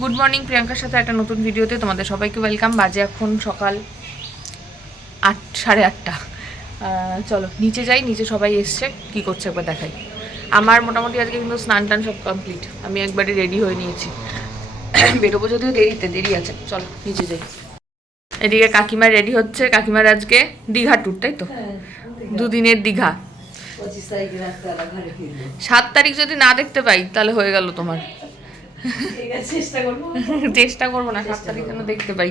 Good morning প্রিয়াঙ্কার সাথে একটা নতুন ভিডিওতে তোমাদের সবাইকে ওয়েলকাম বাজে এখন সকাল আট সাড়ে আটটা। চলো নিচে যাই নিচে সবাই এসছে কি করছে একবার দেখাই। আমার মোটামুটি আজকে কিন্তু স্নান টান সব কমপ্লিট আমি একবারে রেডি হয়ে নিয়েছি। বেরোবো যদিও দেরিতে দেরি আছে। চলো নিচে যাই। এদিকে কাকিমা রেডি হচ্ছে। কাকিমার আজকে দীঘা ট্যুর তাই তো? দুদিনের দীঘা। সাত তারিখ যদি না দেখতে পাই তাহলে হয়ে গেল তোমার। চেষ্টা করব। চেষ্টা করব না সাত তারিখ যেন দেখতে পাই।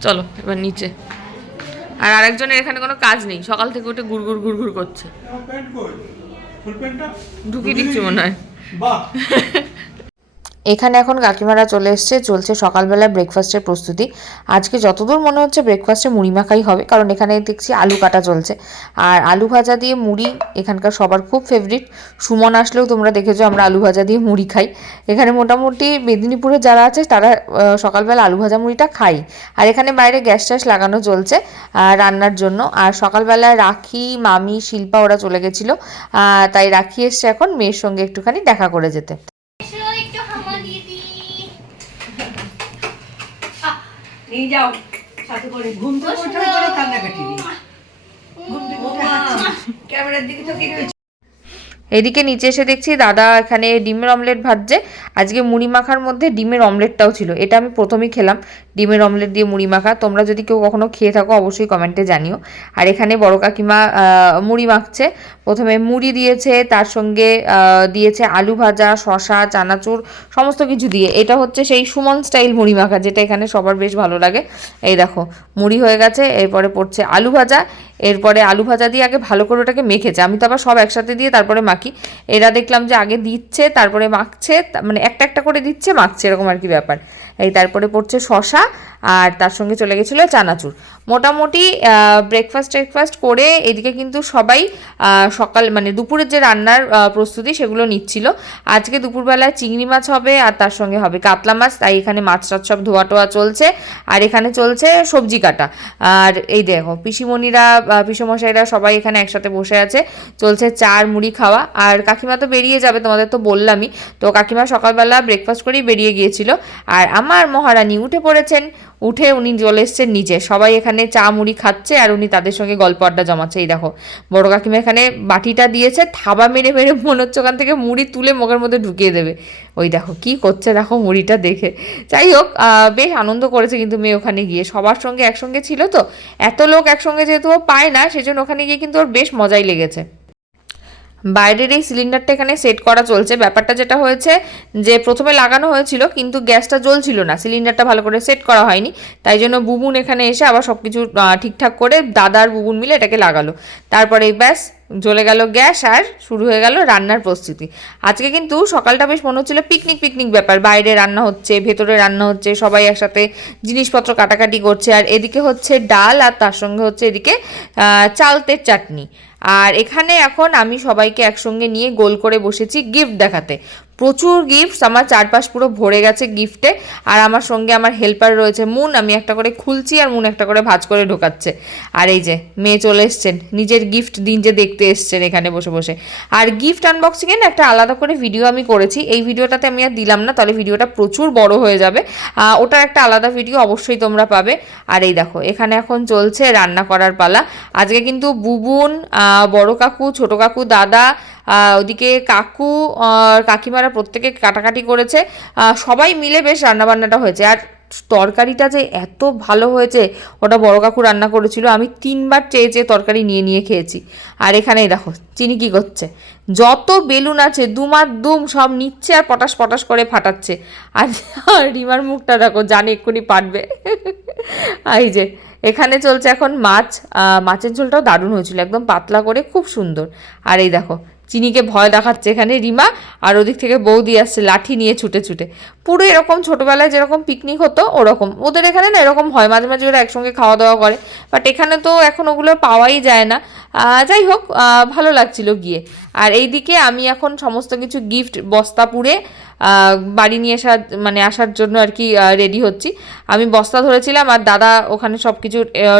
চলো এবার নিচে। আর আরেকজনের এখানে কোনো কাজ নেই সকাল থেকে উঠে ঘুর ঘুর ঘুর ঘুর প্যান্ট কই? ফুল প্যান্টটা ঢুকিয়ে দিচ্ছি মনে হয়। বাহ! এখানে এখন কাকিমারা চলে এসছে, চলছে সকালবেলা ব্রেকফাস্টের প্রস্তুতি। আজকে যতদূর মনে হচ্ছে ব্রেকফাস্টে মুড়ি মাখাই হবে, কারণ এখানে দেখছি আলু কাটা চলছে। আর আলু ভাজা দিয়ে মুড়ি এখানকার সবার খুব ফেভারিট সুমন আসলেও তোমরা দেখেছ আমরা আলু ভাজা দিয়ে মুড়ি খাই। এখানে মোটামুটি মেদিনীপুরে যারা আছে, তারা সকালবেলা আলু ভাজা মুড়িটা খাই। আর এখানে বাইরে গ্যাস ট্যাস লাগানো চলছে রান্নার জন্য। আর সকালবেলা রাখি, মামি, শিল্পা ওরা চলে গেছিল। তাই রাখি এসছে এখন মেয়ের সঙ্গে একটুখানি দেখা করে যেতে। নিয়ে যাও। সাথে করে ঘুম তো কান্নাকাটি। নেই। ক্যামেরার দিকে তো কি এদিকে নিচে এসে দেখছি দাদা এখানে ডিমের অমলেট ভাজছে। আজকে মুড়ি মাখার মধ্যে ডিমের অমলেটটাও ছিল। এটা আমি প্রথমেই খেলাম, ডিমের অমলেট দিয়ে মুড়ি মাখা। তোমরা যদি কেউ কখনো খেয়ে থাকো, অবশ্যই কমেন্টে জানিও। আর এখানে বড় কাকিমা মুড়ি মাখছে। প্রথমে মুড়ি দিয়েছে, তার সঙ্গে দিয়েছে আলু ভাজা শশা চানাচুর, সমস্ত কিছু দিয়ে। এটা হচ্ছে সেই সুমন স্টাইল মুড়ি মাখা, যেটা এখানে সবার বেশ ভালো লাগে। এই দেখো, মুড়ি হয়ে গেছে, এরপরে পড়ছে আলু ভাজা। এরপরে আলু ভাজা দিয়ে আগে ভালো করে ওটাকে মেখেছে। আমি তো আবার সব একসাথে দিয়ে তারপরে মাখি। এরা দেখলাম যে আগে দিচ্ছে, তারপরে মাখছে মানে একটা একটা করে দিচ্ছে, মাখছে, এরকম আর কি ব্যাপার। এই তারপরে পড়ছে শশা আর তার সঙ্গে চলে গেছিল চানাচুর। মোটামুটি ব্রেকফাস্ট ট্রেকফাস্ট করে এদিকে কিন্তু সবাই সকাল মানে দুপুরের যে রান্নার প্রস্তুতি সেগুলো নিচ্ছিল। আজকে দুপুরবেলায় চিংড়ি মাছ হবে আর তার সঙ্গে হবে কাতলা মাছ, তাই এখানে মাছ টাছ সব ধোয়া টোয়া চলছে আর এখানে চলছে সবজি কাটা। আর এই দেখো, পিসিমণিরা পিসমশাইরা সবাই এখানে একসাথে বসে আছে, চলছে চার মুড়ি খাওয়া। আর কাকিমা তো বেরিয়ে যাবে, তোমাদের তো বললামই। তো কাকিমা সকালবেলা ব্রেকফাস্ট করেই বেরিয়ে গিয়েছিল। আর আমার মহারানী উঠে পড়েছেন। উঠে উনি চলে এসছেন নিচে সবাই এখানে চা মুড়ি খাচ্ছে আর উনি তাদের সঙ্গে গল্প আড্ডা জমাচ্ছে। এই দেখো, বড় কাকিমা এখানে বাটিটা দিয়েছে, থাবা মেরে মেরে মনে হচ্ছে ওখান থেকে মুড়ি তুলে মুখের মধ্যে ঢুকিয়ে দেবে। ওই দেখো কি করছে দেখো মুড়িটা দেখে। যাই হোক বেশ আনন্দ করেছে কিন্তু মেয়ে ওখানে গিয়ে। সবার সঙ্গে একসঙ্গে ছিল তো। এত লোক একসঙ্গে যেহেতু ও পায় না, সেজন্য ওখানে গিয়ে কিন্তু ওর বেশ মজাই লেগেছে। বাইরের এই সিলিন্ডারটা এখানে সেট করা চলছে। ব্যাপারটা যেটা হয়েছে যে প্রথমে লাগানো হয়েছিল, কিন্তু গ্যাসটা জ্বলছিল না। সিলিন্ডারটা ভালো করে সেট করা হয়নি। তাই জন্য বুবুন এখানে এসে আবার সব কিছু ঠিকঠাক করে দাদার বুবুন মিলে এটাকে লাগালো। তারপরে ব্যাস, জ্বলে গেল গ্যাস আর শুরু হয়ে গেল রান্নার প্রস্তুতি। আজকে কিন্তু সকালটা বেশ মনে হচ্ছিল পিকনিক পিকনিক ব্যাপার। বাইরে রান্না হচ্ছে, ভেতরে রান্না হচ্ছে, সবাই একসাথে জিনিসপত্র কাটাকাটি করছে। আর এদিকে হচ্ছে ডাল আর তার সঙ্গে হচ্ছে এদিকে চালতের চাটনি। আর এখানে এখন আমি সবাইকে একসঙ্গে নিয়ে গোল করে বসেছি গিফট দেখাতে। প্রচুর গিফটস আমার চারপাশ পুরো ভরে গেছে গিফটে আর আমার সঙ্গে আমার হেল্পার রয়েছে, মুন, আমি একটা করে খুলছি আর মুন একটা করে ভাজ করে ঢোকাচ্ছে। আর এই যে, মেয়ে চলে এসছেন, নিজের গিফট দিন যে দেখতে এসছেন এখানে বসে বসে। আর গিফট আনবক্সিংয়ে না একটা আলাদা করে ভিডিও আমি করেছি, এই ভিডিওটাতে আমি আর দিলাম না, তাহলে ভিডিওটা প্রচুর বড় হয়ে যাবে। ওটার একটা আলাদা ভিডিও অবশ্যই তোমরা পাবে। আর এই দেখো, এখানে এখন চলছে রান্না করার পালা। আজকে কিন্তু বুবুন বড় কাকু, ছোট কাকু, দাদা ওদিকে কাকু আর কাকিমারা প্রত্যেকে কাটাকাটি করেছে। সবাই মিলে বেশ রান্নাবান্নাটা হয়েছে। আর তরকারিটা যে এত ভালো হয়েছে, ওটা বড় কাকু রান্না করেছিল। আমি তিনবার চেয়ে চেয়ে তরকারি নিয়ে নিয়ে খেয়েছি। আর এখানেই দেখো, চিনি কি করছে? যত বেলুন আছে, দুমার দুম সব নিচ্ছে আর পটাশ পটাশ করে ফাটাচ্ছে। আর রিমার মুখটা দেখো, জানে এক্ষুনি পারবে এই যে, এখানে চলছে এখন মাছ। মাছের ঝোলটাও দারুণ হয়েছিল, একদম পাতলা করে, খুব সুন্দর। আর এই দেখো চিনিকে ভয় দেখাচ্ছে এখানে রিমা, আর ওদিক থেকে বৌদি আসছে, লাঠি নিয়ে ছুটে ছুটে। পুরো এরকম ছোটোবেলায় যেরকম পিকনিক হতো, ওরকম। ওদের এখানে না এরকম হয়, মাঝে মাঝে ওরা একসঙ্গে খাওয়া দাওয়া করে। বাট এখানে তো এখন ওগুলো পাওয়াই যায় না। যাই হোক ভালো লাগছিল গিয়ে। আর এইদিকে আমি এখন সমস্ত কিছু গিফট বস্তা পুড়ে বাড়ি নিয়ে আসার মানে আসার জন্য আর কি রেডি হচ্ছি। আমি বস্তা ধরেছিলাম আর দাদা ওখানে সব কিছু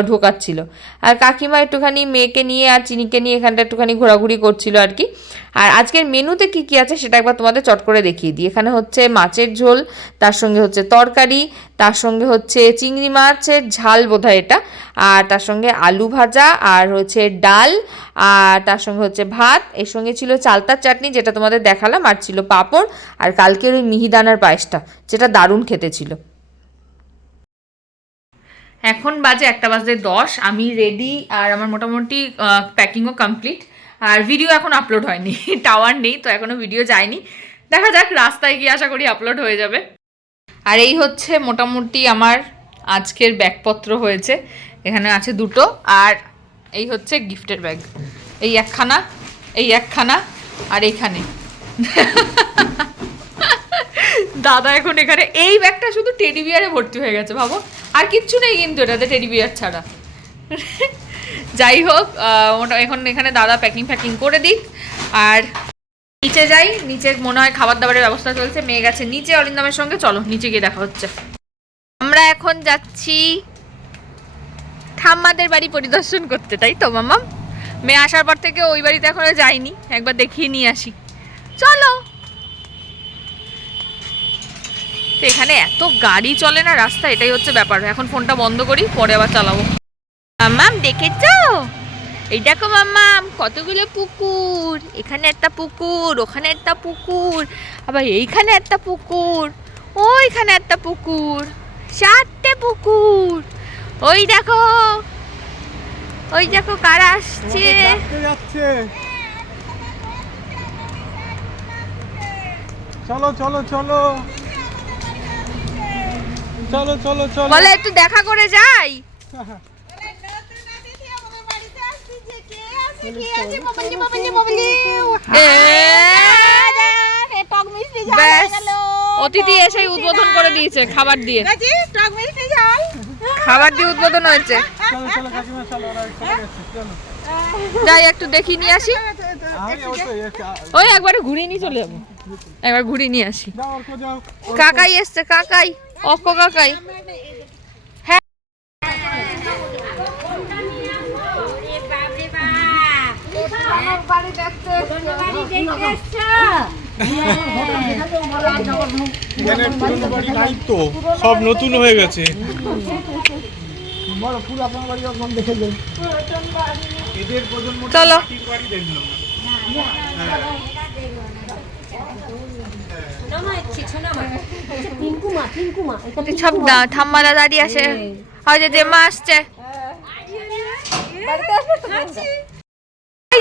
ঢোকাচ্ছিলো। আর কাকিমা একটুখানি মেয়েকে নিয়ে আর চিনিকে নিয়ে এখানটা একটুখানি ঘোরাঘুরি করছিল আর কি। আর আজকের মেনুতে কি কি আছে সেটা একবার তোমাদের চট করে দেখিয়ে দিই। এখানে হচ্ছে মাছের ঝোল, তার সঙ্গে হচ্ছে তরকারি তার সঙ্গে হচ্ছে চিংড়ি মাছের ঝাল বোধহয় এটা, আর তার সঙ্গে আলু ভাজা, আর হচ্ছে ডাল, আর তার সঙ্গে হচ্ছে ভাত। এর সঙ্গে ছিল চালতার চাটনি যেটা তোমাদের দেখালাম, আর ছিল পাঁপড়, আর কালকের ওই মিহিদানার পায়েসটা, যেটা দারুণ খেতে ছিল। এখন বাজে একটা বাজে দশ, আমি রেডি আর আমার মোটামুটি প্যাকিংও কমপ্লিট আর ভিডিও এখন আপলোড হয়নি। টাওয়ার নেই, তো এখনও ভিডিও যায়নি। দেখা যাক, রাস্তায় গিয়ে আশা করি আপলোড হয়ে যাবে। আর এই হচ্ছে মোটামুটি আমার আজকের ব্যাগপত্র হয়েছে। এখানে আছে দুটো আর এই হচ্ছে গিফটের ব্যাগ। এই একখানা এই একখানা আর এইখানে। দাদা এখন এখানে, এই ব্যাগটা শুধু টেডি বিয়ারে ভর্তি হয়ে গেছে ভাবো। আর কিচ্ছু নেই কিন্তু এটাতে টেডি বিয়ার ছাড়া। যাই হোক ওটা এখন এখানে দাদা প্যাকিং ফ্যাকিং করে দিক। আর নিচে যাই, নিচে মনে হয় খাবার দাবারের ব্যবস্থা চলছে, মেয়ে গেছে নিচে, অরিন্দমের সঙ্গে চলো, নিচে গিয়ে দেখা হচ্ছে। আমরা এখন যাচ্ছি ঠাম্মাদের বাড়ি পরিদর্শন করতে, তাই তো মামাম মেয়ে আসার পর থেকে ওই বাড়িতে এখনও যাইনি একবার দেখিয়ে নিয়ে আসি। চলো! তো এখানে এত গাড়ি চলে না রাস্তা, এটাই হচ্ছে ব্যাপার। এখন ফোনটা বন্ধ করি, পরে আবার চালাবো। মাম্মাম দেখেছ? এই দেখো মাম্মাম কতগুলো পুকুর। এখানে একটা পুকুর ওখানে একটা পুকুর আবার এইখানে একটা পুকুর ওইখানে একটা পুকুর চারটে পুকুর। ওই দেখো ওই দেখো কারা আসছে। চলো চলো চলো। চলো চলো চলো। বলে একটু দেখা করে যাই ব্যাস অতিথি এসেই উদ্বোধন করে দিয়েছে খাবার দিয়ে। খাবার দিয়ে উদ্বোধন হয়েছে। চলো চলো কাকিমা চলো ওরা চলে গেছে চলো। যাই একটু দেখি নিয়ে আসি। এসে ওই একবারে ঘুরিয়ে নিয়ে চলে যাব। একবার ঘুরিয়ে নিয়ে আসি। কাকাই এসছে কাকাই। অক্ক কাকাই হ্যাঁ এখানে পুরনো বাড়ি নাই তো সব নতুন হয়ে গেছে। চলো। বাড়ি দেখল না সব ঠাম্মারা দাঁড়িয়ে আসে হয়তো যে মা আসছে।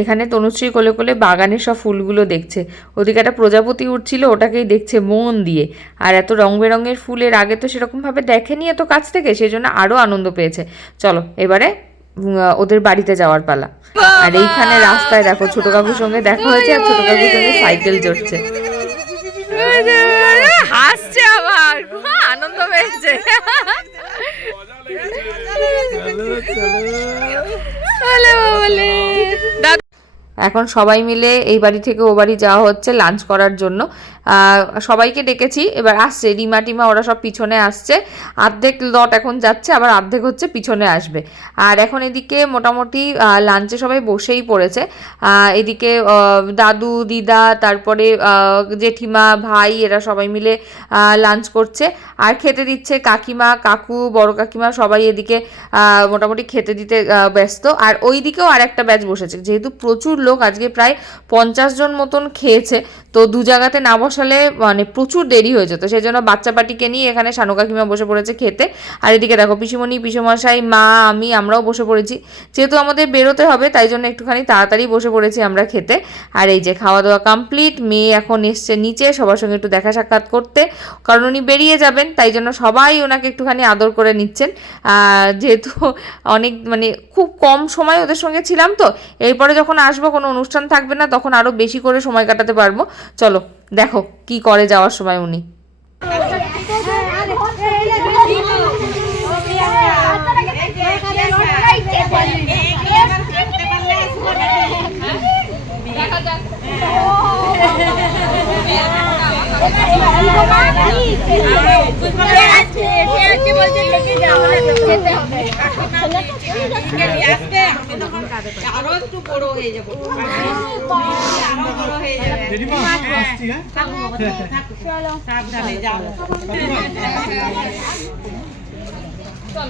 এখানে তনুশ্রী কোলে কোলে বাগানের সব ফুলগুলো দেখছে। ওদিকে একটা প্রজাপতি উঠছিল ওটাকেই দেখছে মন দিয়ে। আর এত রং বেরঙের ফুলের আগে তো সেরকমভাবে দেখেনি এত কাছ থেকে সেই জন্য আরও আনন্দ পেয়েছে। চলো এবারে ওদের বাড়িতে যাওয়ার পালা। আর এইখানে রাস্তায় দেখো ছোট কাকুর সঙ্গে দেখা হয়েছে আর ছোট কাকুর সঙ্গে সাইকেল চড়ছে। হাসছে আবার আনন্দ পেয়েছে। বলে। দাদু এখন সবাই মিলে এই বাড়ি থেকে ও বাড়ি যাওয়া হচ্ছে লাঞ্চ করার জন্য। সবাইকে ডেকেছি, এবার আসছে, রিমা টিমা, ওরা সব পিছনে আসছে। অর্ধেক লট এখন যাচ্ছে, আবার অর্ধেক হচ্ছে পিছনে আসবে। আর এখন এদিকে মোটামুটি লাঞ্চে সবাই বসেই পড়েছে। এদিকে দাদু, দিদা, তারপরে জেঠিমা, ভাই, এরা সবাই মিলে লাঞ্চ করছে। আর খেতে দিচ্ছে কাকিমা, কাকু, বড় কাকিমা সবাই এদিকে মোটামুটি খেতে দিতে ব্যস্ত। আর ওই দিকেও আর একটা ব্যাচ বসেছে। যেহেতু প্রচুর লোক আজকে প্রায় পঞ্চাশ জন মতন খেয়েছে। তো দু জায়গাতে না বসালে মানে প্রচুর দেরি হয়ে যেত। সেই জন্য বাচ্চা পাটিকে নিয়ে এখানে শানু কাকিমা বসে পড়েছে খেতে। আর এদিকে দেখো, পিসিমণি, পিসুমশাই, মা, আমি, আমরাও বসে পড়েছি। যেহেতু আমাদের বেরোতে হবে, তাই জন্য একটুখানি তাড়াতাড়ি বসে পড়েছি আমরা খেতে। আর এই যে খাওয়া দাওয়া কমপ্লিট মেয়ে এখন এসছে নিচে, সবার সঙ্গে একটু দেখা সাক্ষাৎ করতে। কারণ উনি বেরিয়ে যাবেন, তাই জন্য সবাই ওনাকে একটুখানি আদর করে নিচ্ছেন। যেহেতু অনেক মানে খুব কম সময় ওদের সঙ্গে ছিলাম তো, এরপরে যখন আসব, কোনো অনুষ্ঠান থাকবে না, তখন আরও বেশি করে সময় কাটাতে পারব। চলো দেখো কি করে যাওয়ার সময় উনি। আরও একটু বড় হয়ে যাব। আসছি হ্যাঁ। সাবধানে যাও। চলো।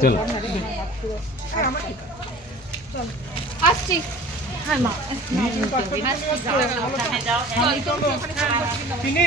চলো। চলো চলো। চিনি,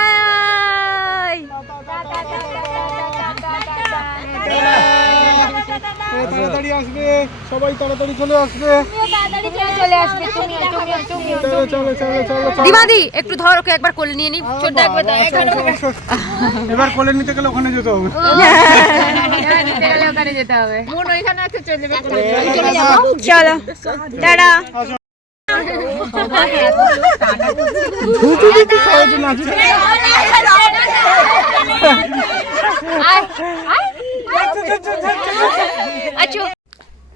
তুমি তুমি চলো চলো চলো চলো চলো। দিমাদি একটু ধর ওকে একবার কোলে নিয়ে নি ছোট একবার। এবার কোলে নিতে গেলে ওখানে যেতে হবে। ওখানে যেতে হবে। মন ওইখানে আছে চলে যাবে। চলো টাটা। সবাই নাচি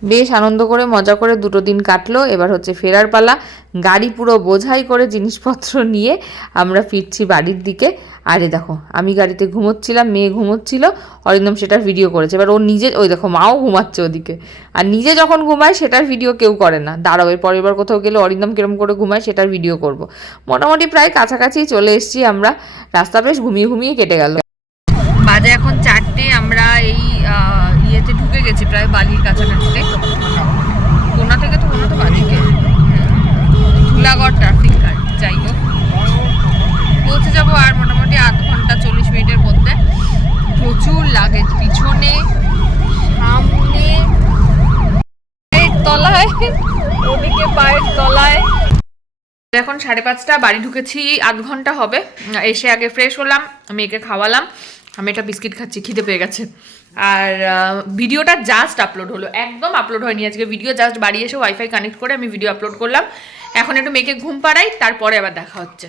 বেশ আনন্দ করে, মজা করে দুটো দিন কাটলো। এবার হচ্ছে ফেরার পালা। গাড়ি পুরো বোঝাই করে জিনিসপত্র নিয়ে আমরা ফিরছি বাড়ির দিকে। আরে দেখো, আমি গাড়িতে ঘুমোচ্ছিলাম, মেয়ে ঘুমোচ্ছিল, অরিন্দম সেটার ভিডিও করেছে। এবার ও নিজে, ওই দেখো, মাও ঘুমাচ্ছে ওদিকে। আর নিজে যখন ঘুমায়, সেটার ভিডিও কেউ করে না। দাঁড়াও, এর পরের বার কোথাও গেলে অরিন্দম কিরম করে ঘুমায়, সেটার ভিডিও করব। মোটামুটি প্রায় কাছাকাছি চলে এসেছি আমরা। রাস্তা বেশ ঘুমিয়ে ঘুমিয়ে কেটে গেল বাজে এখন চারটে আমরা এই আহ, ইয়েতে ঢুকে গেছি প্রায় বালির কাছাকাছিতে কোনা থেকে তো কোনা তো বাদিকে ধুলাগড় ট্রাফিক গার্ড যাই হোক। পৌঁছে যাব আর মোটামুটি আধ ঘণ্টা চল্লিশ মিনিটের মধ্যে। প্রচুর লাগেজ, পিছনে, সামনে তলায় পায়ের তলায়। এখন সাড়ে পাঁচটা, বাড়ি ঢুকেছি, আধ ঘণ্টা হবে। এসে আগে ফ্রেশ হলাম, মেয়েকে খাওয়ালাম। আমি এটা বিস্কিট খাচ্ছি, খিদে পেয়ে গেছে। আর ভিডিওটা জাস্ট আপলোড হলো। একদম আপলোড হয়নি। আজকে ভিডিও জাস্ট বাড়ি এসে ওয়াইফাই কানেক্ট করে আমি ভিডিও আপলোড করলাম। এখন একটু মেয়েকে ঘুম পাড়াই, তারপরে আবার দেখা হচ্ছে।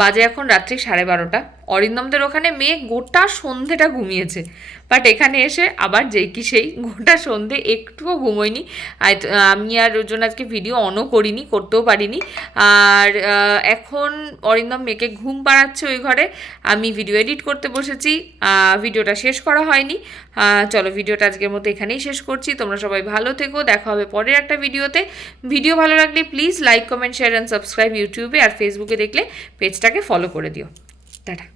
বাজে এখন রাত্রি সাড়ে বারোটা। অরিন্দমদের ওখানে মেয়ে গোটা সন্ধেটা ঘুমিয়েছে। বাট এখানে এসে আবার যেই কি সেই গোটা সন্ধে একটুও ঘুমোয়নি। আর আমি আর ওর জন্য আজকে ভিডিও অনও করিনি, করতেও পারিনি। আর এখন অরিন্দম মেয়েকে ঘুম পাড়াচ্ছে ওই ঘরে। আমি ভিডিও এডিট করতে বসেছি ভিডিওটা শেষ করা হয়নি। চলো ভিডিওটা আজকের মতো এখানেই শেষ করছি। তোমরা সবাই ভালো থেকো, দেখা হবে পরের একটা ভিডিওতে ভিডিও ভালো লাগলে please like comment share and subscribe ইউটিউবে আর ফেসবুকে দেখলে পেজটাকে ফলো করে দিও। টাটা।